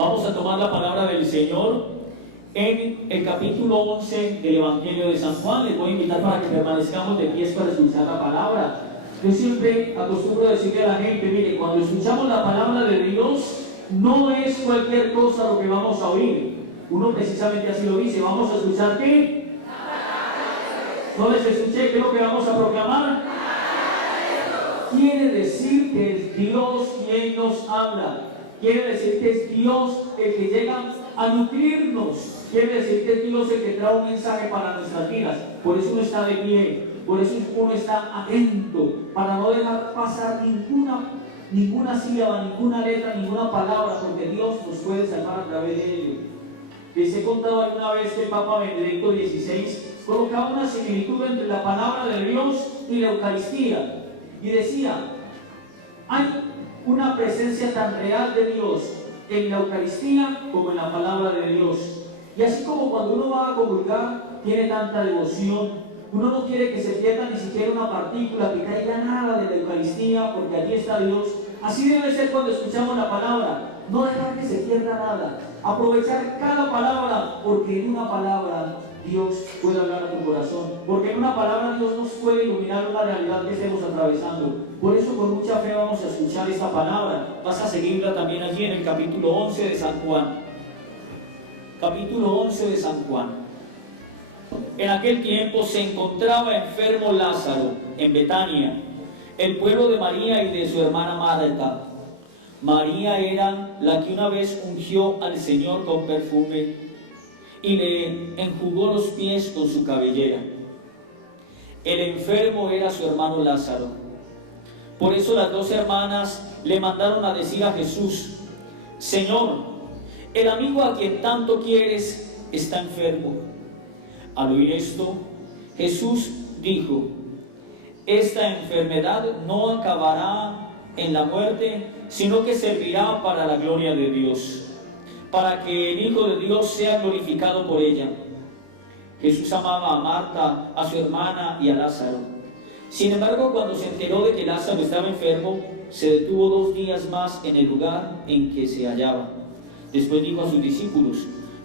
Vamos a tomar la palabra del Señor en el capítulo 11 del Evangelio de San Juan. Les voy a invitar para que permanezcamos de pie para escuchar la palabra. Yo siempre acostumbro a decirle a la gente, mire, cuando escuchamos la palabra de Dios, no es cualquier cosa lo que vamos a oír. Uno precisamente así lo dice, vamos a escuchar ¿qué? No les escuché, ¿qué es lo que vamos a proclamar? Quiere decir que es Dios quien nos habla. Quiere decir que es Dios el que llega a nutrirnos. Quiere decir que es Dios el que trae un mensaje para nuestras vidas. Por eso uno está de pie, por eso uno está atento, para no dejar pasar ninguna sílaba, ninguna letra, ninguna palabra, porque Dios nos puede salvar a través de ello. Les he contado alguna vez que el Papa Benedicto XVI colocaba una similitud entre la palabra de Dios y la Eucaristía. Y decía, hay una presencia tan real de Dios en la Eucaristía como en la palabra de Dios. Y así como cuando uno va a comulgar, tiene tanta devoción, uno no quiere que se pierda ni siquiera una partícula, que caiga nada de la Eucaristía, porque allí está Dios. Así debe ser cuando escuchamos la palabra, no dejar que se pierda nada, aprovechar cada palabra, porque en una palabra Dios puede hablar a tu corazón, porque en una palabra Dios nos puede iluminar una realidad que estemos atravesando. Por eso con mucha fe vamos a escuchar esta palabra. Vas a seguirla también allí en el capítulo 11 de San Juan. Capítulo 11 de San Juan. En aquel tiempo se encontraba enfermo Lázaro en Betania, el pueblo de María y de su hermana Marta. María era la que una vez ungió al Señor con perfume y le enjugó los pies con su cabellera. El enfermo era su hermano Lázaro. Por eso las dos hermanas le mandaron a decir a Jesús: Señor, el amigo a quien tanto quieres está enfermo. Al oír esto, Jesús dijo: esta enfermedad no acabará en la muerte, sino que servirá para la gloria de Dios, para que el Hijo de Dios sea glorificado por ella. Jesús amaba a Marta, a su hermana y a Lázaro. Sin embargo, cuando se enteró de que Lázaro estaba enfermo, se detuvo 2 días más en el lugar en que se hallaba. Después dijo a sus discípulos: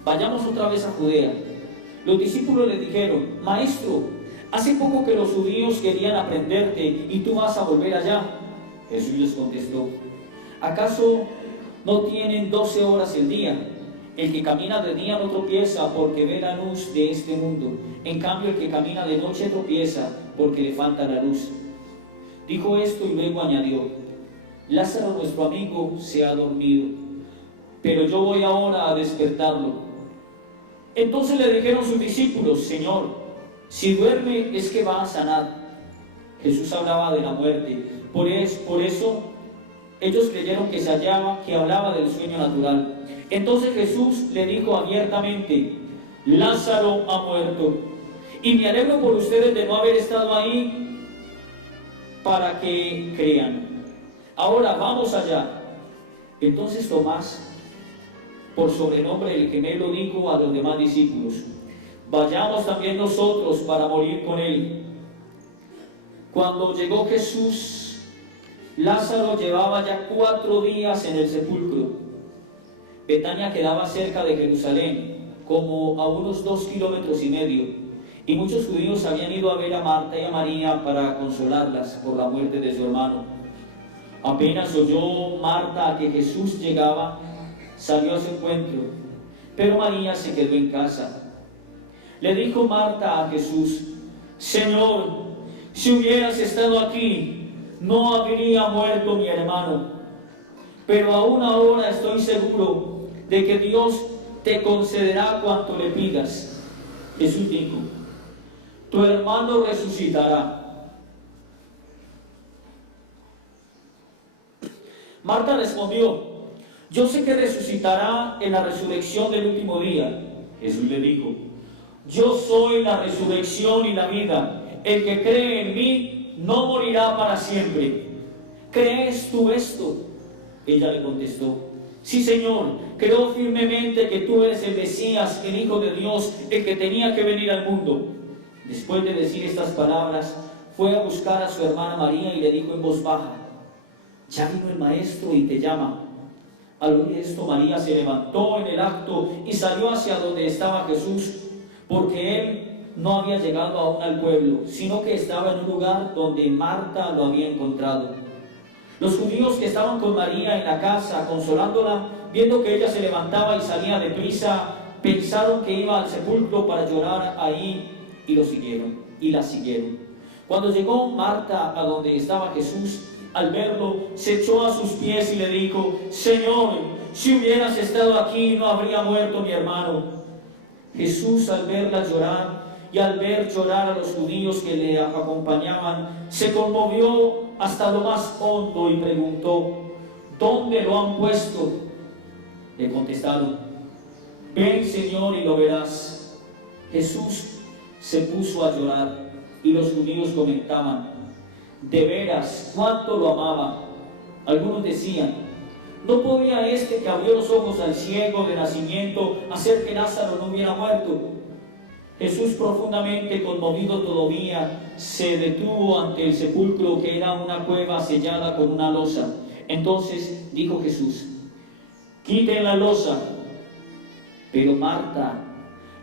vayamos otra vez a Judea. Los discípulos le dijeron: Maestro, hace poco que los judíos querían aprenderte y tú vas a volver allá. Jesús les contestó: ¿acaso no tienen 12 horas el día? El que camina de día no tropieza porque ve la luz de este mundo. En cambio, el que camina de noche tropieza porque le falta la luz. Dijo esto y luego añadió: Lázaro, nuestro amigo, se ha dormido, pero yo voy ahora a despertarlo. Entonces le dijeron sus discípulos: Señor, si duerme es que va a sanar. Jesús hablaba de la muerte. Por eso ellos creyeron que hablaba del sueño natural. Entonces Jesús le dijo abiertamente: Lázaro ha muerto, y me alegro por ustedes de no haber estado ahí para que crean. Ahora vamos allá. Entonces Tomás, por sobrenombre el gemelo, dijo a los demás discípulos: vayamos también nosotros para morir con él. Cuando llegó Jesús, Lázaro llevaba ya 4 días en el sepulcro. Betania quedaba cerca de Jerusalén, como a unos 2,5 kilómetros, y muchos judíos habían ido a ver a Marta y a María para consolarlas por la muerte de su hermano. Apenas oyó Marta que Jesús llegaba, salió a su encuentro, pero María se quedó en casa. Le dijo Marta a Jesús: Señor, si hubieras estado aquí, no habría muerto mi hermano. Pero aún ahora estoy seguro de que Dios te concederá cuanto le pidas. Jesús dijo: tu hermano resucitará. Marta respondió: yo sé que resucitará en la resurrección del último día. Jesús le dijo: yo soy la resurrección y la vida. El que cree en mí no morirá para siempre. ¿Crees tú esto? Ella le contestó: sí, Señor, creo firmemente que tú eres el Mesías, el Hijo de Dios, el que tenía que venir al mundo. Después de decir estas palabras, fue a buscar a su hermana María y le dijo en voz baja: ya vino el Maestro y te llama. Al oír esto, María se levantó en el acto y salió hacia donde estaba Jesús, porque él no había llegado aún al pueblo, sino que estaba en un lugar donde Marta lo había encontrado. Los judíos que estaban con María en la casa, consolándola, viendo que ella se levantaba y salía deprisa, pensaron que iba al sepulcro para llorar ahí y la siguieron. Cuando llegó Marta a donde estaba Jesús, al verlo, se echó a sus pies y le dijo: Señor, si hubieras estado aquí, no habría muerto mi hermano. Jesús, al verla llorar y al ver llorar a los judíos que le acompañaban, se conmovió hasta lo más hondo y preguntó: ¿dónde lo han puesto? Le contestaron: ven, Señor, y lo verás. Jesús se puso a llorar y los judíos comentaban: de veras, cuánto lo amaba. Algunos decían: ¿no podía este que abrió los ojos al ciego de nacimiento hacer que Lázaro no hubiera muerto? Jesús, profundamente conmovido todavía, se detuvo ante el sepulcro, que era una cueva sellada con una losa. Entonces dijo Jesús: quiten la losa. Pero Marta,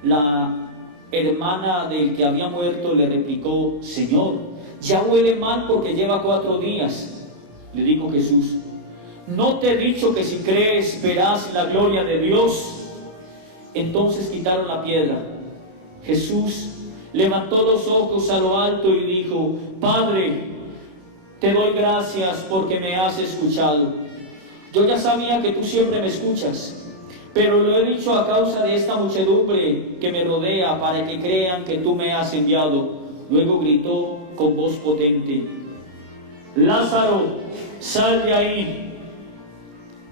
la hermana del que había muerto, le replicó: Señor, ya huele mal porque lleva 4 días. Le dijo Jesús: ¿no te he dicho que si crees verás la gloria de Dios? Entonces quitaron la piedra. Jesús levantó los ojos a lo alto y dijo: Padre, te doy gracias porque me has escuchado. Yo ya sabía que tú siempre me escuchas, pero lo he dicho a causa de esta muchedumbre que me rodea, para que crean que tú me has enviado. Luego gritó con voz potente: Lázaro, sal de ahí.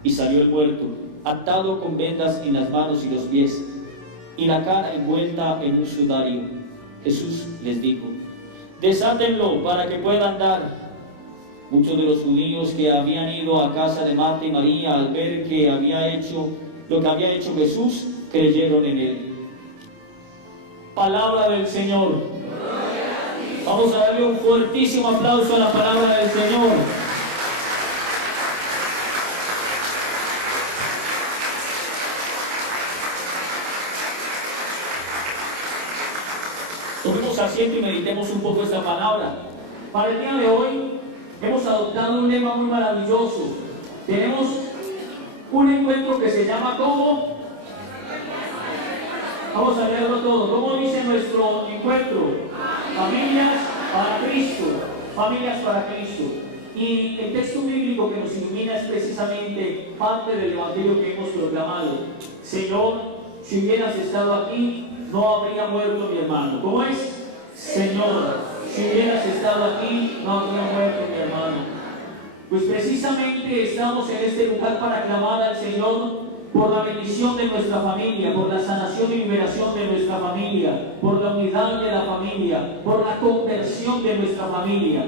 Y salió el muerto, atado con vendas en las manos y los pies, y la cara envuelta en un sudario. Jesús les dijo: desátenlo para que pueda andar. Muchos de los judíos que habían ido a casa de Marta y María, al ver que había hecho lo que había hecho Jesús, creyeron en él. Palabra del Señor. Vamos a darle un fuertísimo aplauso a la palabra del Señor. Tomemos asiento y meditemos un poco esta palabra. Para el día de hoy hemos adoptado un lema muy maravilloso. Tenemos un encuentro que se llama ¿cómo? Vamos a leerlo todo. ¿Cómo dice nuestro encuentro? Familias para Cristo. Familias para Cristo. Y el texto bíblico que nos ilumina es precisamente parte del evangelio que hemos proclamado. Señor, si hubieras estado aquí, no habría muerto mi hermano. ¿Cómo es? Señor, si hubieras estado aquí, no habría muerto mi hermano. Pues precisamente estamos en este lugar para clamar al Señor por la bendición de nuestra familia, por la sanación y liberación de nuestra familia, por la unidad de la familia, por la conversión de nuestra familia.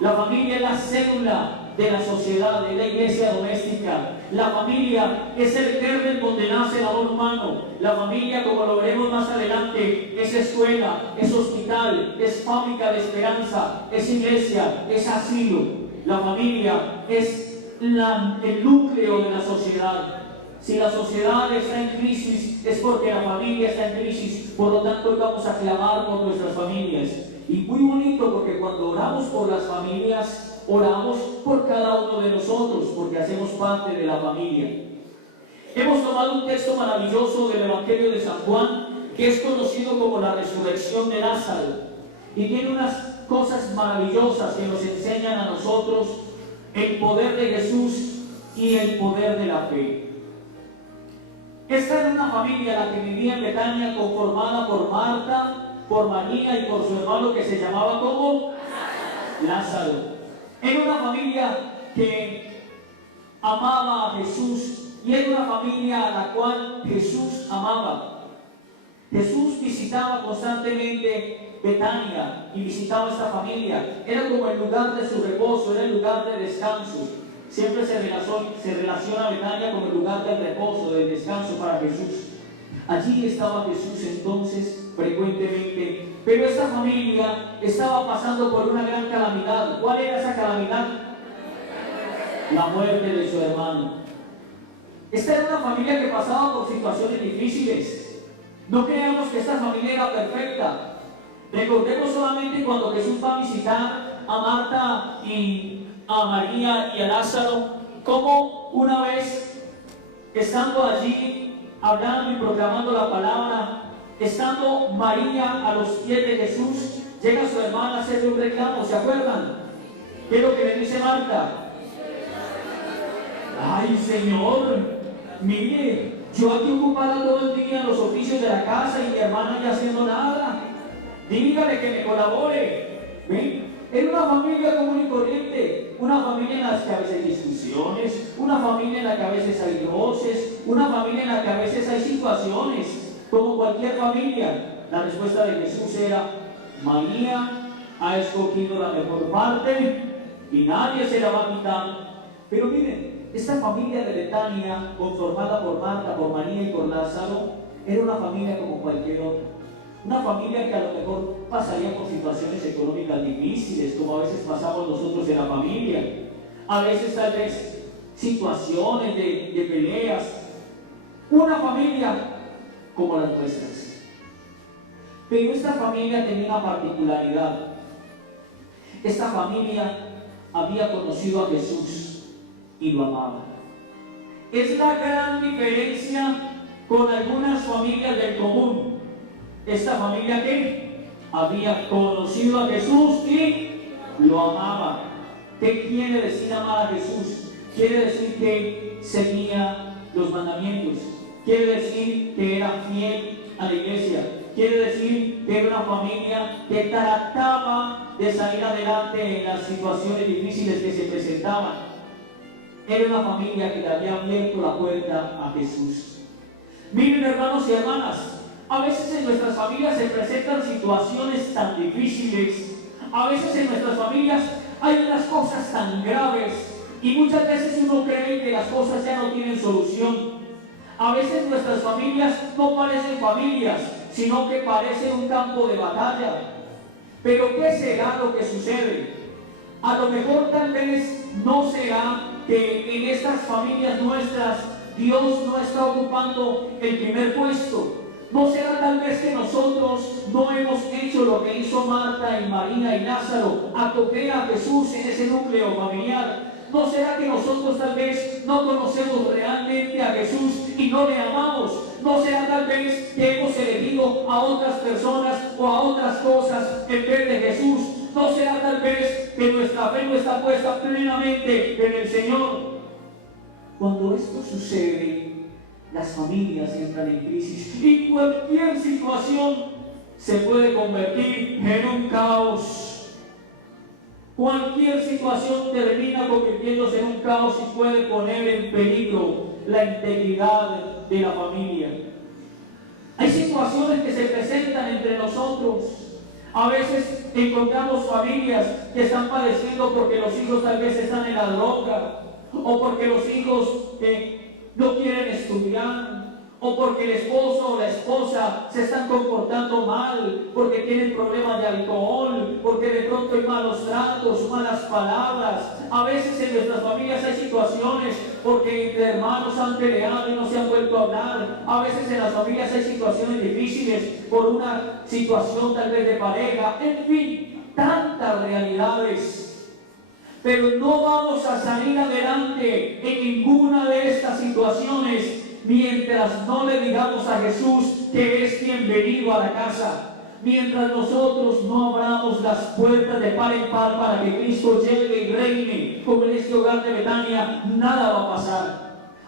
La familia es la célula de la sociedad, de la iglesia doméstica. La familia es el germen donde nace el amor humano. La familia, como lo veremos más adelante, es escuela, es hospital, es fábrica de esperanza, es iglesia, es asilo. La familia es el núcleo de la sociedad. Si la sociedad está en crisis, es porque la familia está en crisis. Por lo tanto, hoy vamos a clamar por nuestras familias. Y muy bonito, porque cuando oramos por las familias, oramos por cada uno de nosotros, porque hacemos parte de la familia. Hemos tomado un texto maravilloso del Evangelio de San Juan, que es conocido como la resurrección de Lázaro, y tiene unas cosas maravillosas que nos enseñan a nosotros el poder de Jesús y el poder de la fe. Esta era una familia la que vivía en Betania, conformada por Marta, por María y por su hermano, que se llamaba ¿cómo? Lázaro. Era una familia que amaba a Jesús, y era una familia a la cual Jesús amaba. Jesús visitaba constantemente Betania y visitaba esta familia. Era como el lugar de su reposo, era el lugar de descanso. Siempre se relaciona Betania como el lugar del reposo, del descanso para Jesús. Allí estaba Jesús entonces frecuentemente, pero esta familia estaba pasando por una gran calamidad. ¿Cuál era esa calamidad? La muerte de su hermano. Esta era una familia que pasaba por situaciones difíciles. No creamos que esta familia era perfecta. Recordemos solamente cuando Jesús va a visitar a Marta y a María y a Lázaro, cómo una vez, estando allí, hablando y proclamando la palabra, estando María a los pies de Jesús, llega su hermana a hacerle un reclamo, ¿se acuerdan? ¿Qué es lo que le dice Marta? Ay, Señor, mire, yo aquí ocupada todo el día en los oficios de la casa y mi hermana ya haciendo nada. Dígale que me colabore. ¿Ven? Era una familia común y corriente, una familia en la que a veces hay discusiones, una familia en la que a veces hay roces, una familia en la que a veces hay situaciones, como cualquier familia. La respuesta de Jesús era: María ha escogido la mejor parte y nadie se la va a quitar. Pero miren, esta familia de Betania, conformada por Marta, por María y por Lázaro, era una familia como cualquier otra. Una familia que a lo mejor pasaría por situaciones económicas difíciles, como a veces pasamos nosotros en la familia. A veces tal vez situaciones de peleas. Una familia como las nuestras. Pero esta familia tenía una particularidad. Esta familia había conocido a Jesús y lo amaba. Es la gran diferencia con algunas familias del común. Esta familia que había conocido a Jesús y lo amaba. ¿Qué quiere decir amar a Jesús? Quiere decir que seguía los mandamientos. Quiere decir que era fiel a la iglesia. Quiere decir que era una familia que trataba de salir adelante en las situaciones difíciles que se presentaban. Era una familia que le había abierto la puerta a Jesús. Miren, hermanos y hermanas, a veces en nuestras familias se presentan situaciones tan difíciles. A veces en nuestras familias hay unas cosas tan graves y muchas veces uno cree que las cosas ya no tienen solución. A veces nuestras familias no parecen familias, sino que parecen un campo de batalla. Pero ¿qué será lo que sucede? A lo mejor tal vez no será que en estas familias nuestras Dios no está ocupando el primer puesto. ¿No será tal vez que nosotros no hemos hecho lo que hizo Marta y María y Lázaro, acoger a Jesús en ese núcleo familiar? ¿No será que nosotros tal vez no conocemos realmente a Jesús y no le amamos? ¿No será tal vez que hemos elegido a otras personas o a otras cosas en vez de Jesús? ¿No será tal vez que nuestra fe no está puesta plenamente en el Señor? Cuando esto sucede, las familias entran en crisis y cualquier situación se puede convertir en un caos. Cualquier situación termina convirtiéndose en un caos y puede poner en peligro la integridad de la familia. Hay situaciones que se presentan entre nosotros. A veces encontramos familias que están padeciendo porque los hijos tal vez están en la droga, o porque los hijos no quieren estudiar, o porque el esposo o la esposa se están comportando mal, porque tienen problemas de alcohol, porque de pronto hay malos tratos, malas palabras. A veces en nuestras familias hay situaciones porque entre hermanos han peleado y no se han vuelto a hablar. A veces en las familias hay situaciones difíciles por una situación tal vez de pareja. En fin, tantas realidades. Pero no vamos a salir adelante en ninguna de estas situaciones mientras no le digamos a Jesús que es bienvenido a la casa. Mientras nosotros no abramos las puertas de par en par para que Cristo llegue y reine como en este hogar de Betania, nada va a pasar.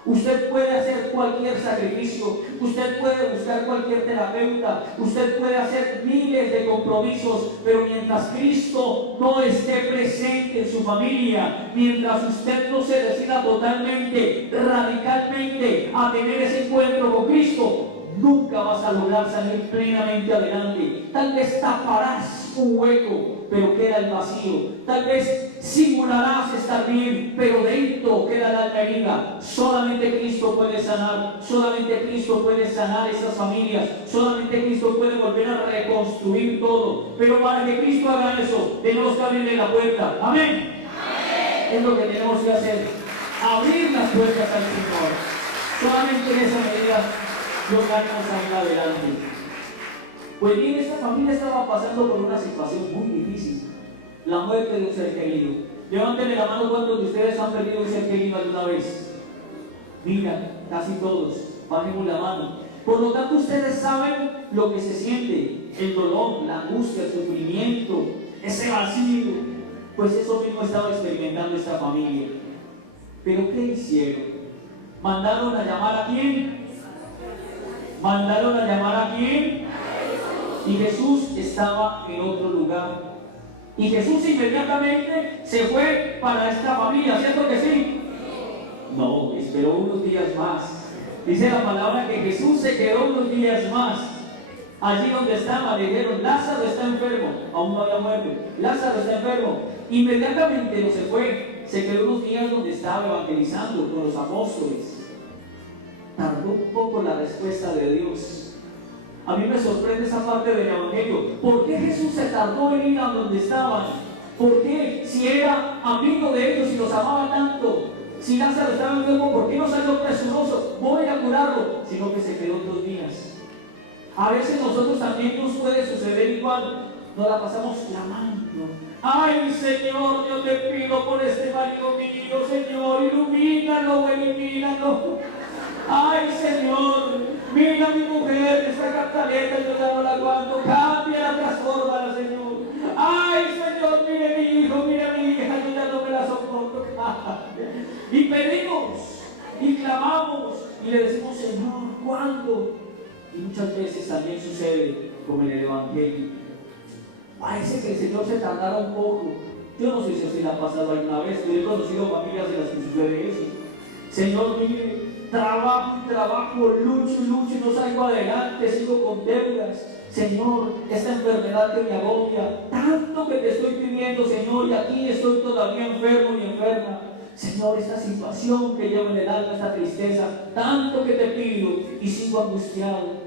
Usted puede hacer cualquier sacrificio, usted puede buscar cualquier terapeuta, usted puede hacer miles de compromisos, pero mientras Cristo no esté presente en su familia, mientras usted no se decida totalmente, radicalmente a tener ese encuentro con Cristo, nunca vas a lograr salir plenamente adelante. Tal vez taparás un hueco, pero queda el vacío. Tal vez simularás estar bien, pero dentro queda la alma herida. Solamente Cristo puede sanar, solamente Cristo puede sanar esas familias, solamente Cristo puede volver a reconstruir todo. Pero para que Cristo haga eso, tenemos que abrirle la puerta. Amén. Es lo que tenemos que hacer, abrir las puertas al Señor. Solamente en esa medida los ánimos salen adelante. Pues bien, esta familia estaba pasando por una situación muy difícil, la muerte de un ser querido. Levántenme la mano cuántos de ustedes han perdido un ser querido alguna vez. Mira, casi todos, bajemos la mano. Por lo tanto, ustedes saben lo que se siente, el dolor, la angustia, el sufrimiento, ese vacío. Pues eso mismo estaba experimentando esta familia. Pero ¿qué hicieron? ¿Mandaron a llamar a quién? ¿Mandaron a llamar a quién? Y Jesús estaba en otro lugar. Y Jesús inmediatamente se fue para esta familia, ¿cierto que sí? No, esperó unos días más. Dice la palabra que Jesús se quedó unos días más. Allí donde estaba, le dijeron, Lázaro está enfermo. Aún no había muerto. Lázaro está enfermo. Inmediatamente no se fue. Se quedó unos días donde estaba evangelizando con los apóstoles. Tardó un poco la respuesta de Dios. A mí me sorprende esa parte del Evangelio. ¿Por qué Jesús se tardó en ir a donde estaban? ¿Por qué? Si era amigo de ellos y los amaba tanto. Si Lázaro estaba enfermo, ¿por qué no salió presuroso? Voy a curarlo. Sino que se quedó 2 días. A veces nosotros también nos puede suceder igual. Nos la pasamos clamando. Ay, Señor, yo te pido por este marido mío, Señor, ilumínalo, elimínalo. Ay, Señor, mira a mi mujer, esa cantaleta, yo ya no la aguanto, cámbiala, transfórmala, Señor. Ay, Señor, mire mi hijo, mire mi hija, yo ya no me la soporto. Y pedimos, y clamamos, y le decimos, Señor, ¿cuándo? Y muchas veces también sucede como en el Evangelio. Parece que el Señor se tardará un poco. Yo no sé si así le ha pasado alguna vez, pero he conocido familias en las que sucede eso. Señor, mire, trabajo y trabajo, lucho y lucho y no salgo adelante, sigo con deudas. Señor, esta enfermedad que me agobia, tanto que te estoy pidiendo, Señor, y aquí estoy todavía enfermo y enferma. Señor, esta situación que llevo en el alma, esta tristeza, tanto que te pido y sigo angustiado.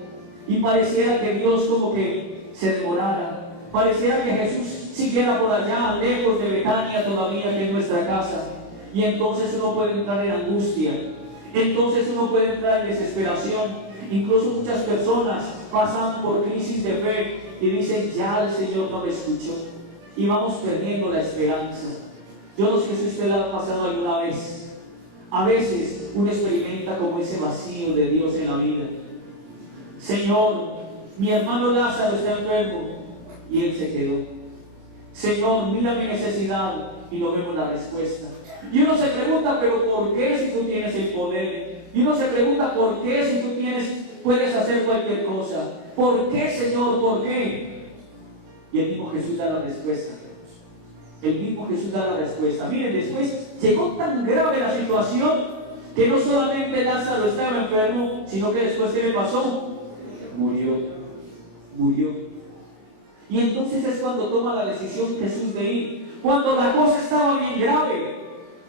Y pareciera que Dios como que se demorara. Pareciera que Jesús siguiera por allá, lejos de Betania todavía, que es nuestra casa. Y entonces uno puede entrar en angustia. Entonces uno puede entrar en desesperación. Incluso muchas personas pasan por crisis de fe y dicen, ya el Señor no me escuchó. Y vamos perdiendo la esperanza. Yo no sé si usted la ha pasado alguna vez. A veces uno experimenta como ese vacío de Dios en la vida. Señor, mi hermano Lázaro está enfermo. Y él se quedó. Señor, mira mi necesidad. Y no vemos la respuesta. Y uno se pregunta, pero ¿por qué si tú tienes el poder? Y uno se pregunta, ¿por qué si tú puedes hacer cualquier cosa? ¿Por qué, Señor? ¿Por qué? Y el mismo Jesús da la respuesta. El mismo Jesús da la respuesta. Miren, después llegó tan grave la situación que no solamente Lázaro estaba enfermo, sino que después, ¿qué le pasó? Murió. Murió. Y entonces es cuando toma la decisión Jesús de ir. Cuando la cosa estaba bien grave.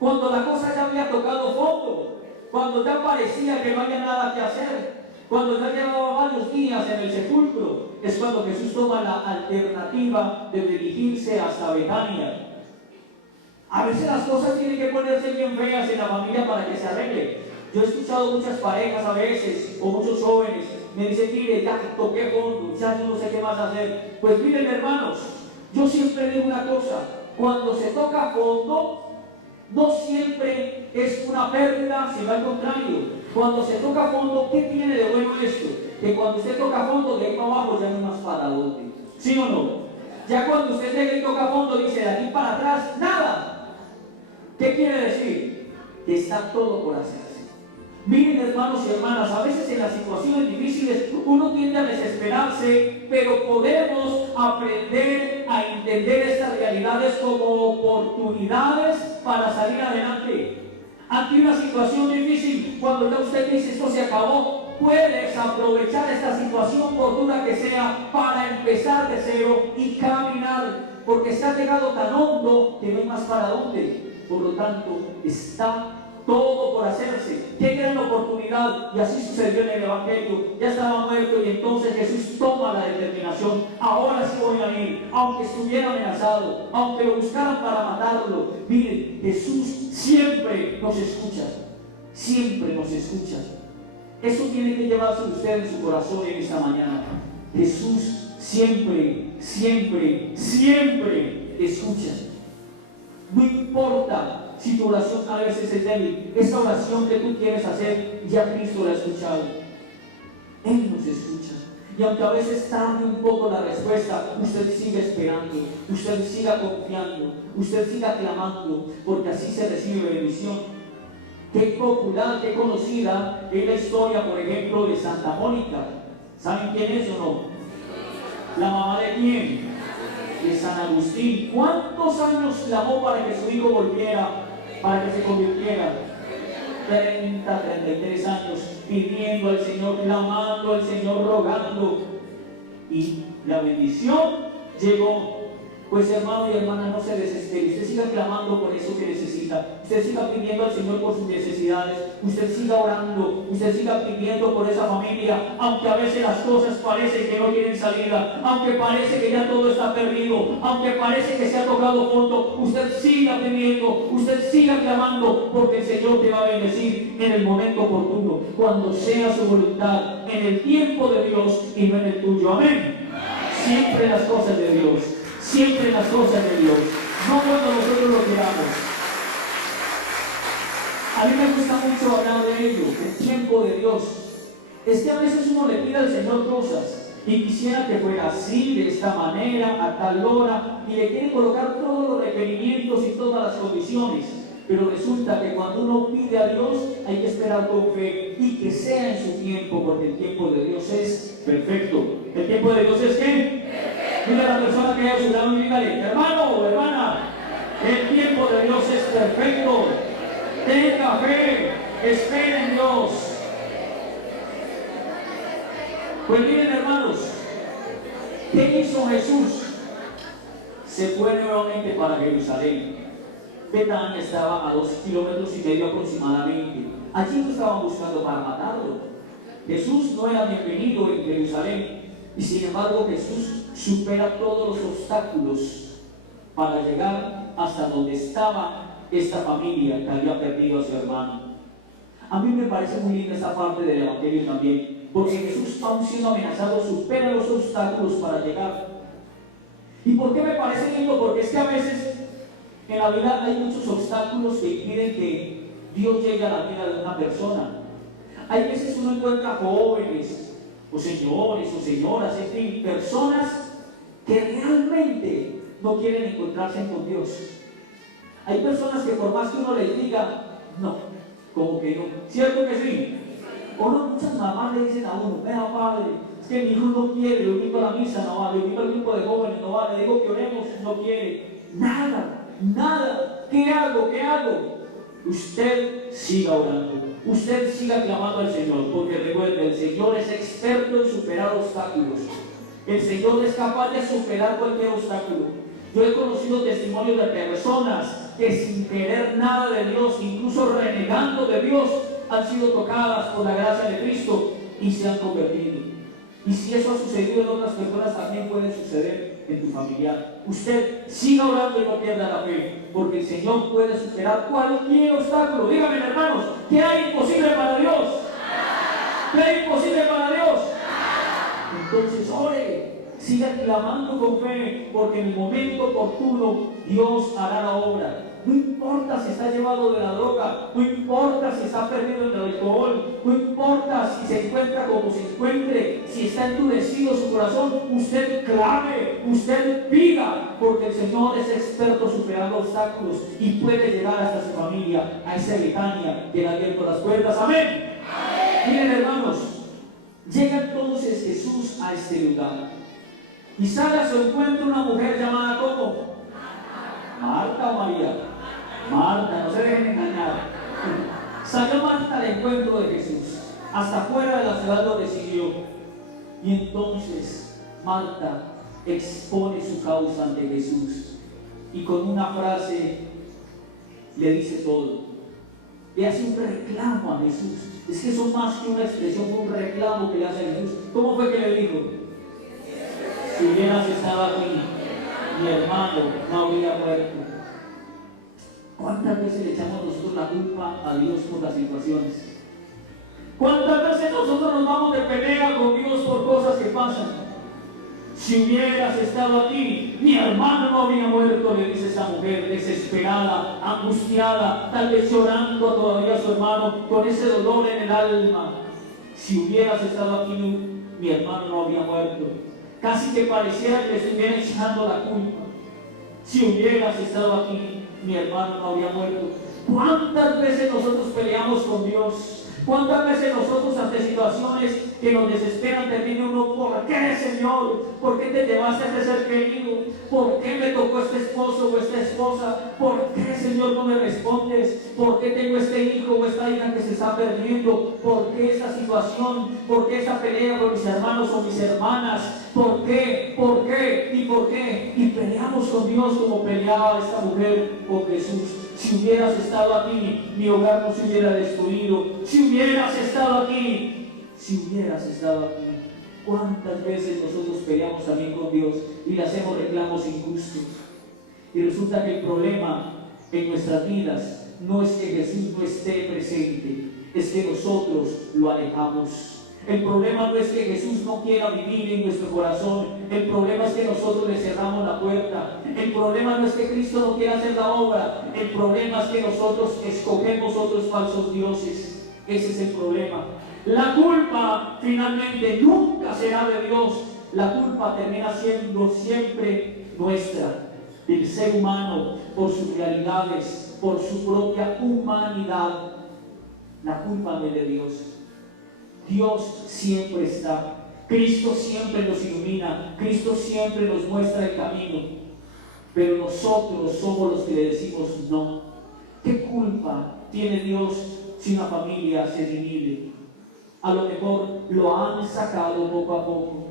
Cuando la cosa ya había tocado fondo. Cuando ya parecía que no había nada que hacer. Cuando ya llevaba varios días en el sepulcro. Es cuando Jesús toma la alternativa de dirigirse hasta Betania. A veces las cosas tienen que ponerse bien feas en la familia para que se arregle. Yo he escuchado muchas parejas a veces, o muchos jóvenes, me dicen, mire, ya toqué fondo, ya yo no sé qué más hacer. Pues miren, hermanos, yo siempre digo una cosa, cuando se toca fondo, no siempre es una pérdida, sino al contrario. Cuando se toca fondo, ¿qué tiene de bueno esto? Que cuando usted toca fondo, de ahí para abajo ya no hay más para dónde. ¿Sí o no? Ya cuando usted llega y toca fondo, dice, de aquí para atrás, nada. ¿Qué quiere decir? Que está todo por hacerse. Miren, hermanos y hermanas, a veces en las situaciones difíciles uno tiende a desesperarse, pero podemos aprender a entender estas realidades como oportunidades para salir adelante. Ante una situación difícil, cuando ya usted dice esto se acabó, puedes aprovechar esta situación por dura que sea para empezar de cero y caminar, porque se ha llegado tan hondo que no hay más para dónde. Por lo tanto, está todo por hacerse. ¡Qué gran oportunidad! Y así sucedió en el Evangelio. Ya estaba muerto y entonces Jesús toma la determinación. Ahora sí voy a ir, aunque estuviera amenazado, aunque lo buscaran para matarlo. Miren, Jesús siempre nos escucha. Siempre nos escucha. Eso tiene que llevarse usted en su corazón en esta mañana. Jesús siempre, siempre, siempre escucha. No importa si tu oración a veces es débil, esa oración que tú quieres hacer, ya Cristo la ha escuchado. Él nos escucha. Y aunque a veces tarde un poco la respuesta, usted sigue esperando, usted siga confiando, usted siga clamando, porque así se recibe bendición. Qué popular, qué conocida es la historia, por ejemplo, de Santa Mónica. ¿Saben quién es o no? ¿La mamá de quién? De San Agustín. ¿Cuántos años clamó para que su hijo volviera, para que se convirtiera? 30, 33 años pidiendo al Señor, clamando al Señor, rogando. Y la bendición llegó. Pues hermano y hermana, no se desespere. Usted siga clamando por eso que necesita. Usted siga pidiendo al Señor por sus necesidades. Usted siga orando. Usted siga pidiendo por esa familia. Aunque a veces las cosas parecen que no tienen salida. Aunque parece que ya todo está perdido. Aunque parece que se ha tocado fondo. Usted siga pidiendo. Usted siga clamando. Porque el Señor te va a bendecir en el momento oportuno. Cuando sea su voluntad. En el tiempo de Dios y no en el tuyo. Amén. Siempre las cosas de Dios. Siempre las cosas de Dios, no cuando nosotros lo queramos. A mí me gusta mucho hablar de ello, el tiempo de Dios. Es que a veces uno le pide al Señor cosas y quisiera que fuera así, de esta manera, a tal hora, y le quiere colocar todos los requerimientos y todas las condiciones. Pero resulta que cuando uno pide a Dios, hay que esperar con fe y que sea en su tiempo, porque el tiempo de Dios es perfecto. ¿El tiempo de Dios es qué? Dile a la persona que hay a su lado y dígale, hermano o hermana, el tiempo de Dios es perfecto. Tenga fe, espere en Dios. Pues miren, hermanos, ¿qué hizo Jesús? Se fue nuevamente para Jerusalén. Betania estaba a 2,5 kilómetros aproximadamente. Allí lo estaban buscando para matarlo. Jesús no era bienvenido en Jerusalén. Y sin embargo Jesús supera todos los obstáculos para llegar hasta donde estaba esta familia que había perdido a su hermano. A mí me parece muy linda esa parte del Evangelio también, porque Jesús, aún siendo amenazado, supera los obstáculos para llegar. ¿Y por qué me parece lindo? Porque es que a veces en la vida hay muchos obstáculos que impiden que Dios llegue a la vida de una persona. Hay veces uno encuentra jóvenes, o señores o señoras, en fin, personas que realmente no quieren encontrarse con Dios. Hay personas que por más que uno les diga, no, como que no. ¿Cierto que sí? O no, muchas mamás le dicen a uno, vea padre, es que mi hijo no quiere, le invito a la misa, no va, le invito al grupo de jóvenes, no va, le digo que oremos, no quiere. Nada, nada. ¿Qué hago? ¿Qué hago? Usted siga orando, usted siga clamando al Señor, porque recuerde, el Señor es experto en superar obstáculos. El Señor es capaz de superar cualquier obstáculo. Yo he conocido testimonios de personas que sin querer nada de Dios, incluso renegando de Dios, han sido tocadas por la gracia de Cristo y se han convertido. Y si eso ha sucedido en otras personas, también puede suceder en tu familiar. Usted siga orando y no pierda la fe, porque el Señor puede superar cualquier obstáculo. Díganme, hermanos, ¿qué hay imposible para Dios? ¿Qué hay imposible para Dios? Entonces ore, siga clamando con fe, porque en el momento oportuno Dios hará la obra. No importa si está llevado de la droga, no importa si está perdido en el alcohol, no importa si se encuentra como se encuentre, si está endurecido su corazón, usted clame, usted pida, porque el Señor es experto superando obstáculos y puede llegar hasta su familia, a esa Betania que le ha abierto las puertas. Amén. Amén. Miren, hermanos, llega entonces Jesús a este lugar y sale a su encuentro una mujer llamada ¿cómo? Marta o María. Marta, no se dejen engañar. Salió Marta al encuentro de Jesús, hasta fuera de la ciudad lo recibió. Y entonces Marta expone su causa ante Jesús y con una frase le dice todo. Le hace un reclamo a Jesús. Es que eso más que una expresión, fue un reclamo que le hace a Jesús. ¿Cómo fue que le dijo? Si hubieras estado aquí, mi hermano no habría muerto. ¿Cuántas veces le echamos nosotros la culpa a Dios por las situaciones? ¿Cuántas veces nos vamos de pelea con Dios por cosas que pasan. Si hubieras estado aquí, mi hermano no habría muerto, le dice esa mujer, desesperada, angustiada, tal vez llorando todavía a su hermano, con ese dolor en el alma. Si hubieras estado aquí, mi hermano no habría muerto. Casi que pareciera que le estuviera echando la culpa. Si hubieras estado aquí, mi hermano no habría muerto. ¿Cuántas veces nosotros peleamos con Dios? ¿Cuántas veces nosotros ante situaciones que nos desesperan termina uno, ¿por qué, Señor? ¿Por qué te llevaste a este ser querido? ¿Por qué me tocó este esposo o esta esposa? ¿Por qué, Señor, no me respondes? ¿Por qué tengo este hijo o esta hija que se está perdiendo? ¿Por qué esta situación? ¿Por qué esta pelea con mis hermanos o mis hermanas? ¿Por qué? ¿Por qué? ¿Y por qué? Y peleamos con Dios como peleaba esta mujer con Jesús. Si hubieras estado aquí, mi hogar no se hubiera destruido. Si hubieras estado aquí, si hubieras estado aquí. ¿Cuántas veces nosotros peleamos también con Dios y le hacemos reclamos injustos? Y resulta que el problema en nuestras vidas no es que Jesús no esté presente, es que nosotros lo alejamos. El problema no es que Jesús no quiera vivir en nuestro corazón. El problema es que nosotros le cerramos la puerta. El problema no es que Cristo no quiera hacer la obra. El problema es que nosotros escogemos otros falsos dioses. Ese es el problema. La culpa finalmente nunca será de Dios. La culpa termina siendo siempre nuestra, del ser humano, por sus realidades, por su propia humanidad. La culpa no es de Dios. Dios siempre está. Cristo siempre nos ilumina. Cristo siempre nos muestra el camino. Pero nosotros somos los que le decimos no. ¿Qué culpa tiene Dios si una familia se divide? A lo mejor lo han sacado poco a poco.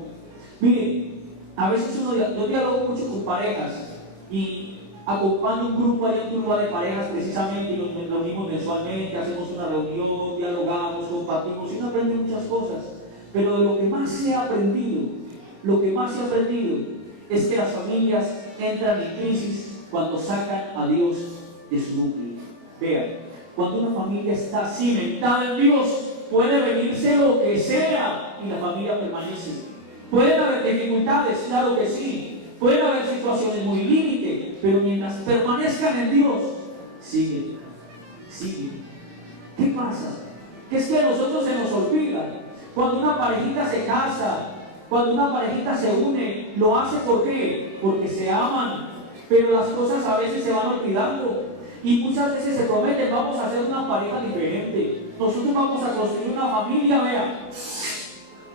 Miren, a veces yo dialogo mucho con parejas y acompaño un grupo ahí en un lugar de parejas precisamente, y nos reunimos mensualmente, hacemos una reunión, dialogamos, compartimos y uno aprende muchas cosas. Pero de lo que más he aprendido, es que las familias entran en crisis cuando sacan a Dios de su núcleo. Vean, cuando una familia está cimentada en Dios, puede venirse lo que sea y la familia permanece. Pueden haber dificultades, claro que sí. Pueden haber situaciones muy límite, pero mientras permanezcan en Dios, siguen. ¿Qué pasa? Que es que a nosotros se nos olvida. Cuando una parejita se casa, cuando una parejita se une, lo hace ¿por qué? Porque se aman, pero las cosas a veces se van olvidando. Y muchas veces se prometen, vamos a hacer una pareja diferente. Nosotros vamos a construir una familia, vea,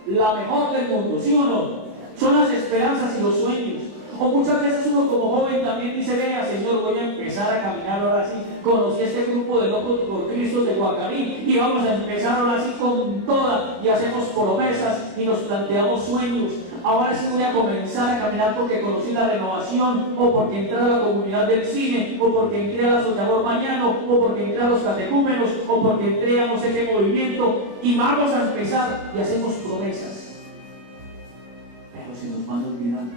la mejor del mundo, ¿sí o no? Son las esperanzas y los sueños. O muchas veces uno como joven también dice, vea, Señor, voy a empezar a caminar ahora sí. Conocí a este grupo de locos por Cristo de Guacarí y vamos a empezar ahora sí con toda, y hacemos promesas y nos planteamos sueños. Ahora sí voy a comenzar a caminar porque conocí la renovación, o porque entré a la comunidad del cine, o porque entré a la Soñador Mañana, o porque entré a los catecúmenos, o porque entré a no sé qué movimiento, y vamos a empezar y hacemos promesas. Pero se nos van olvidando.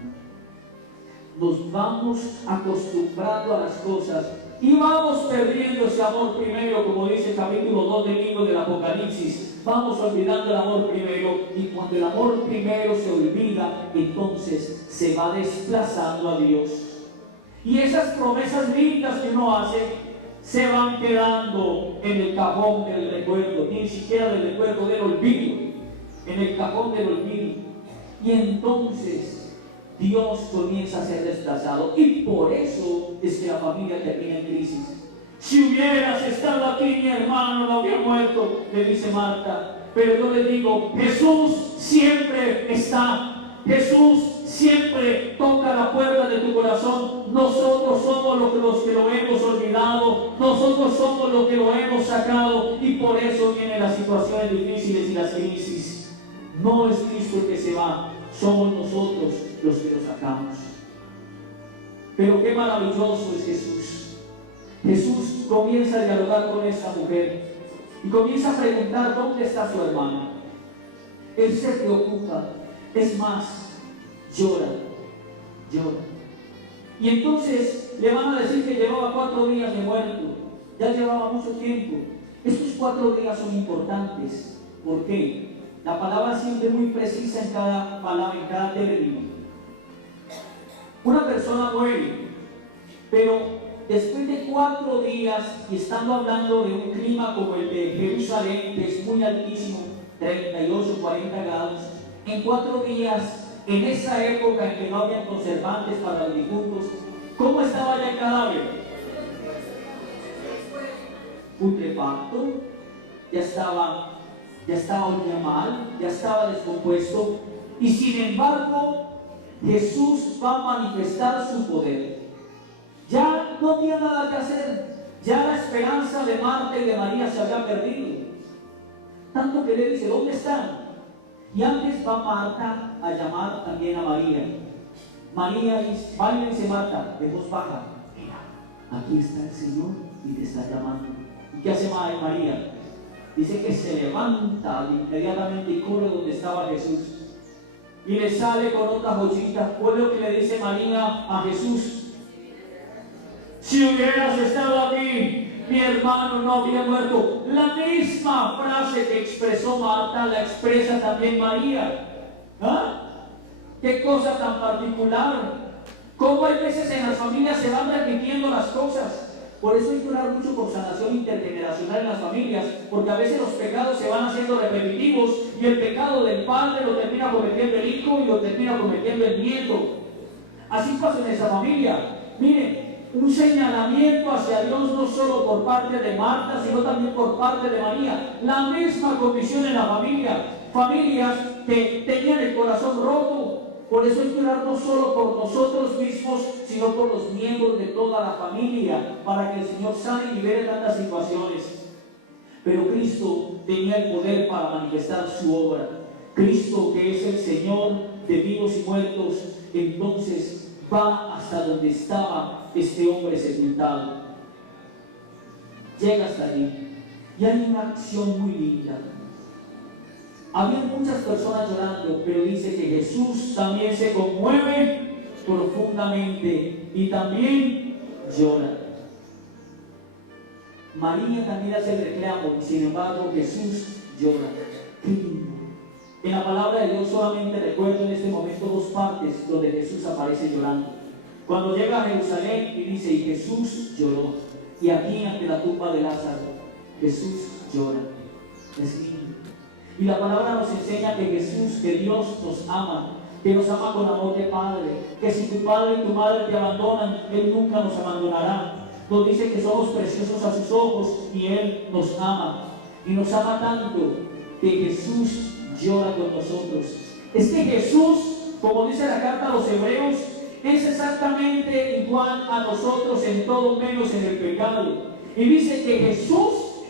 Nos vamos acostumbrando a las cosas y vamos perdiendo ese amor primero, como dice el capítulo 2 del libro del Apocalipsis. Vamos olvidando el amor primero, y cuando el amor primero se olvida, entonces se va desplazando a Dios. Y esas promesas lindas que uno hace se van quedando en el cajón del recuerdo, ni siquiera del recuerdo, del olvido, en el cajón del olvido. Y entonces Dios comienza a ser desplazado, y por eso es que la familia termina en crisis. Si hubieras estado aquí, mi hermano no habría muerto, le dice Marta. Pero yo le digo, Jesús siempre está. Jesús siempre toca la puerta de tu corazón. Nosotros somos los que lo hemos olvidado. Nosotros somos los que lo hemos sacado, y por eso vienen las situaciones difíciles y las crisis. No es Cristo el que se va, somos nosotros los que lo sacamos. Pero qué maravilloso es Jesús. Jesús comienza a dialogar con esta mujer y comienza a preguntar dónde está su hermano. Él se preocupa, es más, llora. Y entonces le van a decir que llevaba 4 días de muerto, ya llevaba mucho tiempo. Estos 4 días son importantes. ¿Por qué? La palabra siempre muy precisa en cada palabra, en cada término. Una persona muere, pero después de 4 días, y estando hablando de un clima como el de Jerusalén, que es muy altísimo, 38, 40 grados, en 4 días, en esa época en que no había conservantes para los difuntos, ¿cómo estaba ya el cadáver? Putrefacto, ya estaba olía mal, ya estaba descompuesto, y sin embargo, Jesús va a manifestar su poder. Ya no había nada que hacer, ya la esperanza de Marta y de María se había perdido. Tanto que le dice, ¿dónde están? Y antes va Marta a llamar también a María. María va y le dice, Marta, de voz baja, mira, aquí está el Señor y te está llamando. ¿Y qué hace María? Dice que se levanta inmediatamente y corre donde estaba Jesús. Y le sale con otra joyita. Fue lo que le dice María a Jesús: si hubieras estado aquí, mi hermano no habría muerto. La misma frase que expresó Marta la expresa también María. ¿Ah? Qué cosa tan particular. Cómo hay veces en las familias se van repitiendo las cosas. Por eso hay que orar mucho por sanación intergeneracional en las familias, porque a veces los pecados se van haciendo repetitivos y el pecado del padre lo termina cometiendo el hijo y lo termina cometiendo el nieto. Así pasa en esa familia. Miren, un señalamiento hacia Dios no solo por parte de Marta, sino también por parte de María. La misma condición en la familia. Familias que tenían el corazón roto. Por eso hay que orar no solo por nosotros mismos, sino por los miembros de toda la familia, para que el Señor sane y libere tantas situaciones. Pero Cristo tenía el poder para manifestar su obra. Cristo, que es el Señor de vivos y muertos, entonces va hasta donde estaba este hombre sepultado. Llega hasta allí y hay una acción muy linda. Había muchas personas llorando, pero dice que Jesús también se conmueve profundamente y también llora. María también hace el reclamo, sin embargo Jesús llora. ¡Qué lindo! En la palabra de Dios solamente recuerdo en este momento 2 partes donde Jesús aparece llorando. Cuando llega a Jerusalén y dice, y Jesús lloró. Y aquí ante la tumba de Lázaro, Jesús llora. Es lindo. Y la palabra nos enseña que Jesús, que Dios nos ama, que nos ama con amor de Padre, que si tu padre y tu madre te abandonan, Él nunca nos abandonará. Nos dice que somos preciosos a sus ojos y Él nos ama. Y nos ama tanto que Jesús llora con nosotros. Es que Jesús, como dice la carta a los Hebreos, es exactamente igual a nosotros en todo menos en el pecado. Y dice que Jesús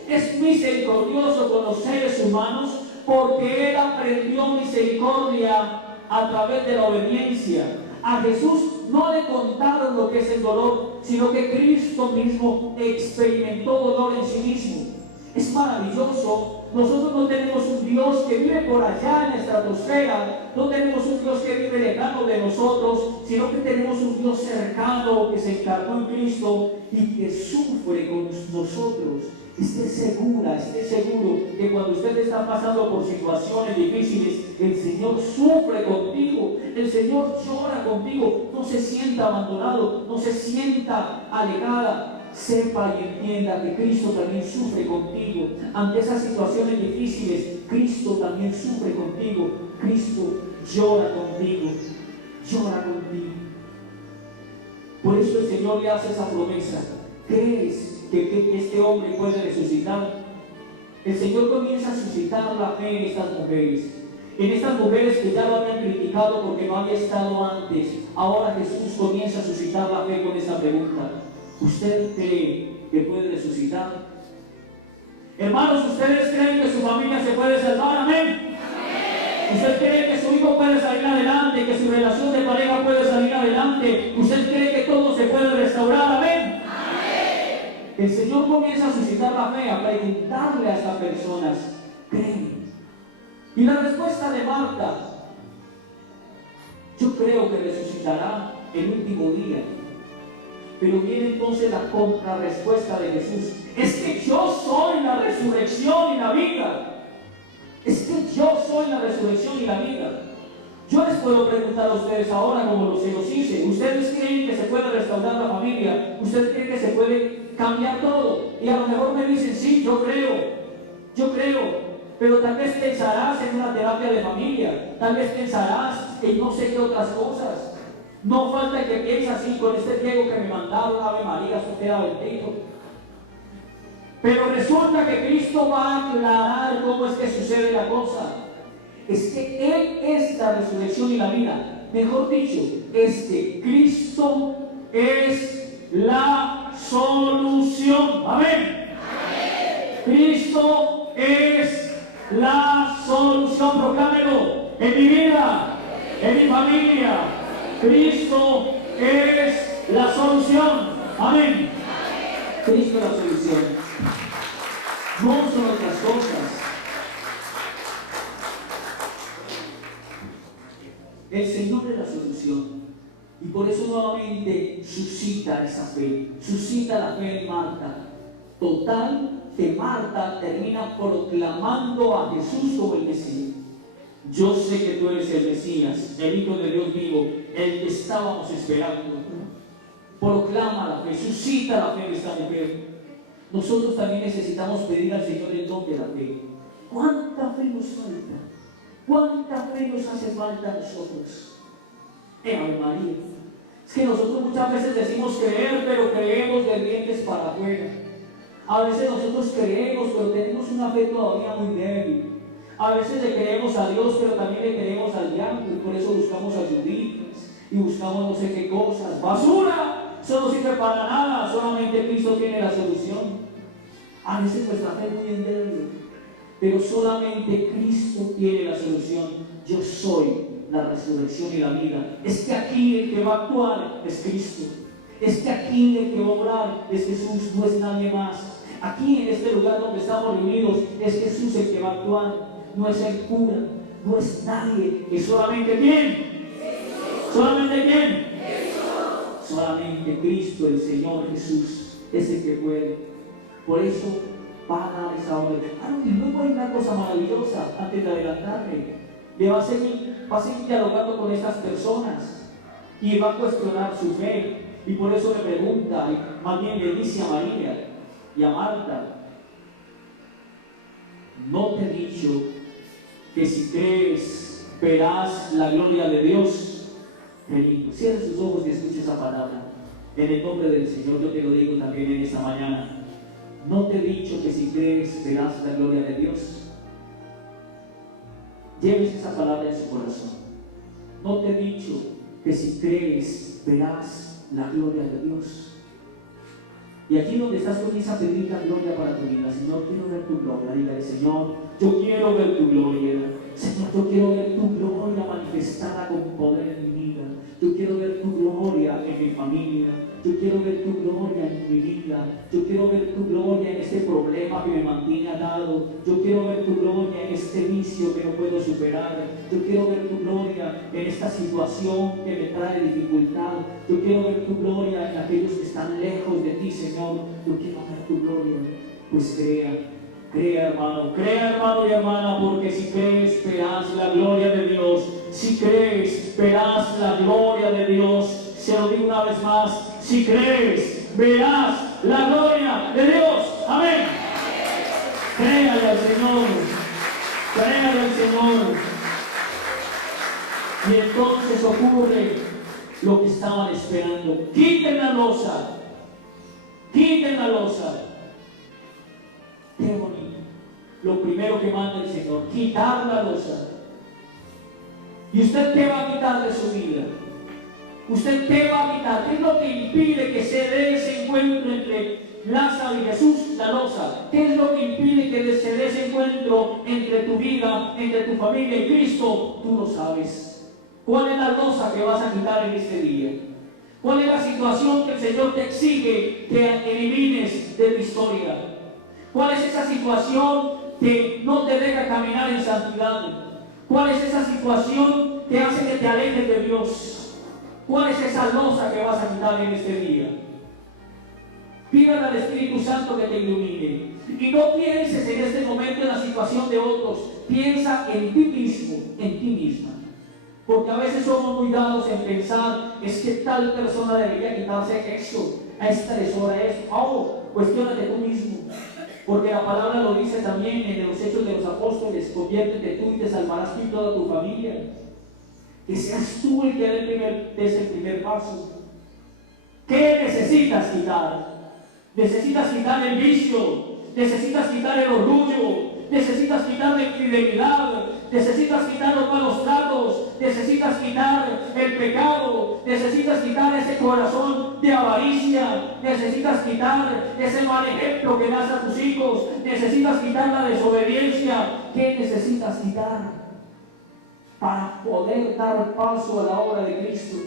es misericordioso con los seres humanos, porque Él aprendió misericordia a través de la obediencia. A Jesús no le contaron lo que es el dolor, sino que Cristo mismo experimentó dolor en sí mismo. Es maravilloso. Nosotros no tenemos un Dios que vive por allá en la estratosfera, no tenemos un Dios que vive lejano de nosotros, sino que tenemos un Dios cercano que se encarnó en Cristo y que sufre con nosotros. Esté seguro que cuando usted está pasando por situaciones difíciles, el Señor sufre contigo, el Señor llora contigo. No se sienta abandonado, no se sienta alejada. Sepa y entienda que Cristo también sufre contigo. Ante esas situaciones difíciles, Cristo también sufre contigo. Cristo llora contigo, llora contigo. Por eso el Señor le hace esa promesa. ¿Crees que este hombre puede resucitar? El Señor comienza a suscitar la fe en estas mujeres que ya lo habían criticado porque no había estado antes. Ahora Jesús comienza a suscitar la fe con esta pregunta: ¿usted cree que puede resucitar? Hermanos, ¿ustedes creen que su familia se puede salvar? Amén. ¿Usted cree que su hijo puede salir adelante, que su relación de pareja puede salir adelante? ¿Usted cree que todo se puede restaurar? Amén. El Señor comienza a suscitar la fe, a preguntarle a estas personas: ¿creen? Y la respuesta de Marta: yo creo que resucitará el último día. Pero viene entonces la contrarrespuesta de Jesús: es que yo soy la resurrección y la vida. Es que yo soy soy la resurrección y la vida. Yo les puedo preguntar a ustedes ahora, como se los hice, ¿ustedes creen que se puede restaurar la familia? ¿Ustedes creen que se puede cambiar todo? Y a lo mejor me dicen, sí, yo creo. Pero tal vez pensarás en una terapia de familia, tal vez pensarás en no sé qué otras cosas. No falta que piense así, con este Diego que me mandaron, Ave María, eso queda bendito. Pero resulta que Cristo va a aclarar cómo es que sucede la cosa. Es que Él es la resurrección y la vida. Mejor dicho, es que Cristo es la solución. Amén. Cristo es la solución. Proclámelo en mi vida, en mi familia. Cristo es la solución. Amén. Cristo es la solución. No son otras cosas. El Señor es la solución. Y por eso nuevamente suscita esa fe. Suscita la fe en Marta. Total, que Marta termina proclamando a Jesús como el Mesías. Yo sé que tú eres el Mesías, el Hijo de Dios vivo, el que estábamos esperando. Proclama la fe, suscita la fe de esta mujer. Nosotros también necesitamos pedir al Señor el don de la fe. ¿Cuánta fe nos falta? ¿Cuánta fe nos hace falta a nosotros? Ave María. Es que nosotros muchas veces decimos creer, pero creemos de dientes para afuera. A veces nosotros creemos, pero tenemos una fe todavía muy débil. A veces le creemos a Dios, pero también le creemos al diablo, y por eso buscamos ayuditas y buscamos no sé qué cosas. ¡Basura! Eso no sirve para nada, solamente Cristo tiene la solución. A veces nuestra fe es muy endeble, pero solamente Cristo tiene la solución. Yo soy la resurrección y la vida. Es que aquí el que va a actuar es Cristo. Es que aquí el que va a obrar es Jesús, no es nadie más. Aquí en este lugar donde estamos reunidos es Jesús el que va a actuar. No es el cura, no es nadie. Es solamente ¿quién? ¿Solamente quién? Solamente Cristo, el Señor Jesús, es el que puede. Por eso va a dar esa orden. Y luego hay una cosa maravillosa, antes de adelantarme. Le va a seguir dialogando con estas personas y va a cuestionar su fe. Y por eso le pregunta, y más bien le dice a María y a Marta: ¿no te he dicho que si crees verás la gloria de Dios? Benito, cierra sus ojos y escucha esa palabra. En el nombre del Señor yo te lo digo también en esta mañana. ¿No te he dicho que si crees verás la gloria de Dios? Lleves esa palabra en su corazón. ¿No te he dicho que si crees verás la gloria de Dios? Y aquí donde estás, comienza a pedir la gloria para tu vida. Señor, quiero ver tu gloria. Dígale: Señor, yo quiero ver tu gloria. Señor, yo quiero ver tu gloria manifestada con poder en mi vida. Yo quiero ver tu gloria en mi familia. Yo quiero ver tu gloria en mi vida. Yo quiero ver tu gloria en este problema que me mantiene atado. Yo quiero ver tu gloria en este vicio que no puedo superar. Yo quiero ver tu gloria en esta situación que me trae dificultad. Yo quiero ver tu gloria en aquellos que están lejos de ti, Señor. Yo quiero ver tu gloria. Pues crea hermano y hermana, porque si crees verás la gloria de Dios. Si crees verás la gloria de Dios. Se lo digo una vez más: si crees verás la gloria de Dios. Amén. Créale al Señor, créale al Señor. Y entonces ocurre lo que estaban esperando. Quiten la losa, quiten la losa. Qué bonito. Lo primero que manda el Señor: quitar la losa. ¿Y usted qué va a quitar de su vida? ¿Usted qué va a quitar? ¿Qué es lo que impide que se dé ese encuentro entre Lázaro y Jesús? La losa. ¿Qué es lo que impide que se dé ese encuentro entre tu vida, entre tu familia y Cristo? Tú lo sabes. ¿Cuál es la losa que vas a quitar en este día? ¿Cuál es la situación que el Señor te exige que elimines de tu historia? ¿Cuál es esa situación que no te deja caminar en santidad? ¿Cuál es esa situación que hace que te alejes de Dios? ¿Cuál es esa losa que vas a quitar en este día? Pídale al Espíritu Santo que te ilumine. Y no pienses en este momento en la situación de otros. piensa en ti mismo, en ti misma. Porque a veces somos muy dados en pensar, es que tal persona debería quitarse esto, a esta hora esto. Cuestiónate tú mismo. Porque la palabra lo dice también en los Hechos de los Apóstoles: conviértete tú y te salvarás tú y toda tu familia. Que seas tú el que des el primer paso. ¿Qué necesitas quitar? Necesitas quitar el vicio, necesitas quitar el orgullo, necesitas quitar la infidelidad, necesitas quitar los malos tratos, necesitas quitar el pecado, necesitas quitar ese corazón de avaricia, necesitas quitar ese mal ejemplo que das a tus hijos, necesitas quitar la desobediencia. ¿Qué necesitas quitar para poder dar paso a la obra de Cristo?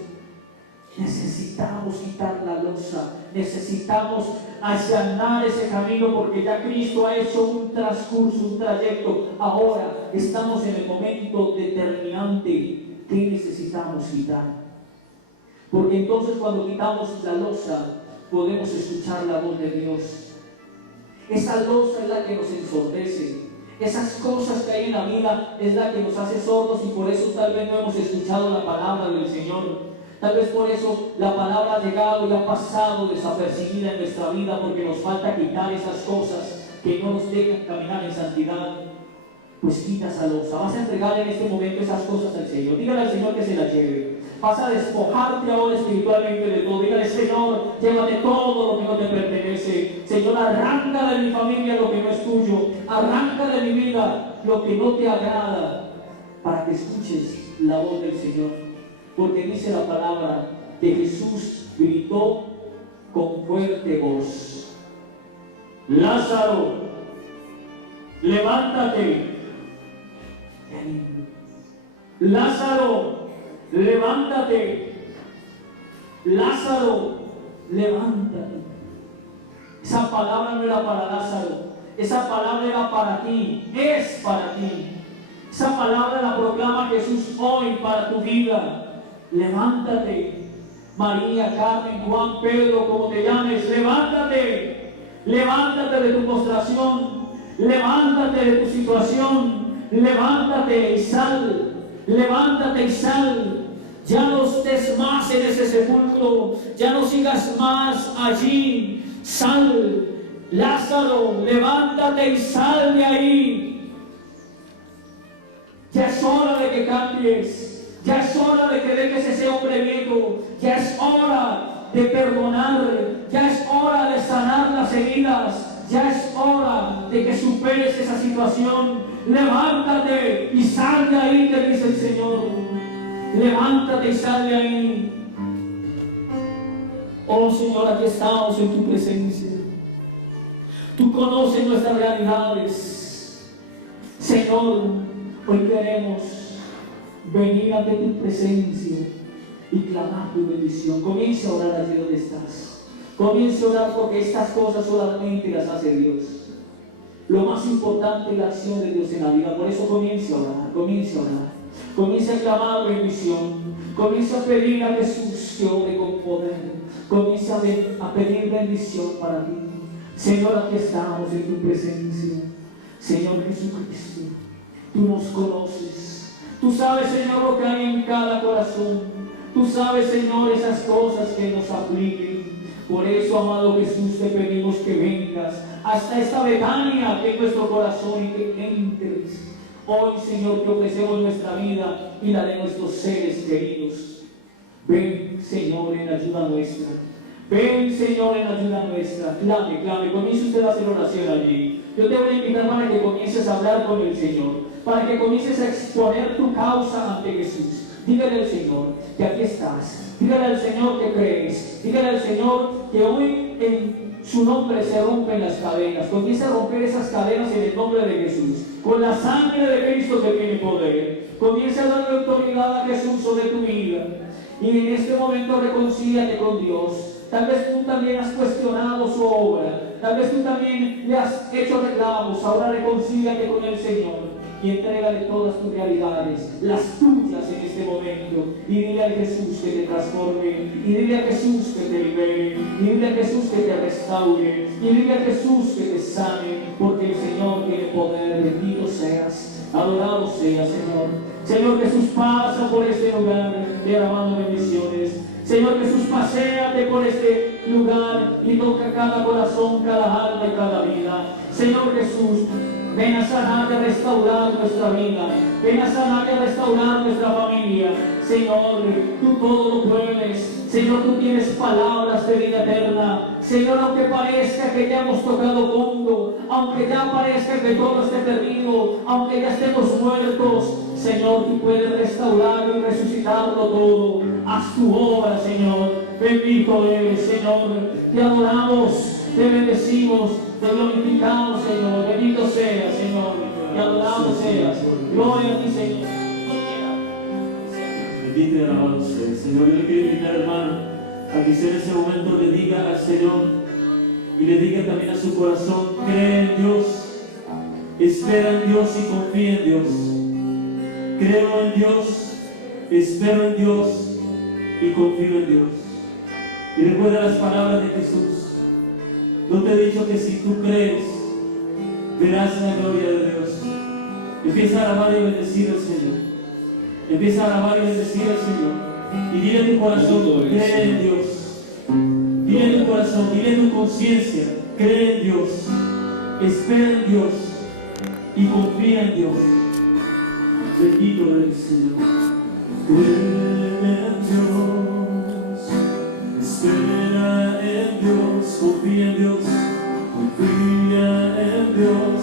Necesitamos quitar la losa, necesitamos allanar ese camino, porque ya Cristo ha hecho un transcurso, un trayecto. Ahora estamos en el momento determinante. ¿Qué necesitamos quitar? Porque entonces, cuando quitamos la losa, podemos escuchar la voz de Dios. Esa losa es la que nos ensordece. Esas cosas que hay en la vida es la que nos hace sordos, y por eso tal vez no hemos escuchado la palabra del Señor. Tal vez por eso la palabra ha llegado y ha pasado desapercibida en nuestra vida, porque nos falta quitar esas cosas que no nos dejan caminar en santidad. Pues quita esa losa. Vas a entregar en este momento esas cosas al Señor. Dígale al Señor que se las lleve. Vas a despojarte ahora espiritualmente de todo. Dígale: Señor, llévate todo lo que no te pertenece. Señor, arranca de mi familia lo que no es tuyo. Arranca de mi vida lo que no te agrada, para que escuches la voz del Señor. Porque dice la palabra que Jesús gritó con fuerte voz: Lázaro, levántate. Lázaro, levántate. Lázaro, levántate. Esa palabra no era para Lázaro, esa palabra era para ti, es para ti. Esa palabra la proclama Jesús hoy para tu vida. Levántate. María, Carmen, Juan, Pedro, como te llames, levántate. Levántate de tu postración, levántate de tu situación, levántate y sal. Levántate y sal. Ya no estés más en ese sepulcro, ya no sigas más allí. Sal. Lázaro, levántate y sal de ahí. Ya es hora de que cambies. Ya es hora de que dejes ese hombre viejo. Ya es hora de perdonar. Ya es hora de sanar las heridas. Ya es hora de que superes esa situación. Levántate y sal de ahí, te dice el Señor. Levántate y sal de ahí. Oh Señor, aquí estamos en tu presencia. Tú conoces nuestras realidades. Señor, hoy queremos venir ante tu presencia y clamar tu bendición. Comienza a orar allí donde estás. Comienza a orar, porque estas cosas solamente las hace Dios. Lo más importante es la acción de Dios en la vida. Por eso comienza a orar, comienza a orar. Comienza a clamar bendición. Comienza a pedir a Jesús que obre con poder. Comienza a pedir bendición para ti. Señor, aquí estamos en tu presencia. Señor Jesucristo, tú nos conoces. Tú sabes, Señor, lo que hay en cada corazón. Tú sabes, Señor, esas cosas que nos afligen. Por eso, amado Jesús, te pedimos que vengas hasta esta Betania que es nuestro corazón, y que entres. Hoy, Señor, te ofrecemos nuestra vida y la de nuestros seres queridos. Ven, Señor, en ayuda nuestra. Ven, Señor, en ayuda nuestra. Clame, clame. Comience usted a hacer oración allí. Yo te voy a invitar para que comiences a hablar con el Señor, para que comiences a exponer tu causa ante Jesús. Dígale al Señor que aquí estás. Dígale al Señor que crees. Dígale al Señor que hoy en su nombre se rompen las cadenas. Comienza a romper esas cadenas en el nombre de Jesús. Con la sangre de Cristo que tiene poder. Comienza a darle autoridad a Jesús sobre tu vida. Y en este momento reconcíliate con Dios. Tal vez tú también has cuestionado su obra. Tal vez tú también le has hecho reclamos. Ahora reconcíliate con el Señor y entrégale todas tus realidades, las tuyas en este momento. Y dile a Jesús que te transforme. Y dile a Jesús que te libere. Y dile a Jesús que te restaure. Y dile a Jesús que te sane. Porque el Señor tiene poder. Bendito seas. Adorado sea, Señor. Señor Jesús, pasa por este lugar derramando bendiciones. Señor Jesús, paséate por este lugar y toca cada corazón, cada alma y cada vida. Señor Jesús, ven a sanar y a restaurar nuestra vida. Ven a sanar y a restaurar nuestra familia. Señor, tú todo lo puedes. Señor, tú tienes palabras de vida eterna. Señor, aunque parezca que ya hemos tocado fondo, aunque ya parezca que todo esté perdido, aunque ya estemos muertos, Señor, tú puedes restaurar y resucitarlo todo. Haz tu obra, Señor. Bendito eres, Señor. Te adoramos, te bendecimos, te glorificamos, Señor. Bendito sea, Señor. Te adoramos, seas. Gloria a ti, Señor. Bendito y alabado sea. Señor, yo le quiero invitar, hermano, a que usted en ese momento le diga al Señor y le diga también a su corazón: cree en Dios, espera en Dios y confía en Dios. Creo en Dios, espero en Dios y confío en Dios. Y recuerda las palabras de Jesús. No te he dicho que si tú crees, verás la gloria de Dios. Empieza a alabar y bendecir al Señor. Empieza a alabar y bendecir al Señor. Y dile a tu corazón: cree en Dios. Dile a tu corazón, dile a tu conciencia: cree en Dios, espera en Dios y confía en Dios. Bendito eres, Señor. Cree en Dios, espera en Dios, confía en Dios, confía en Dios.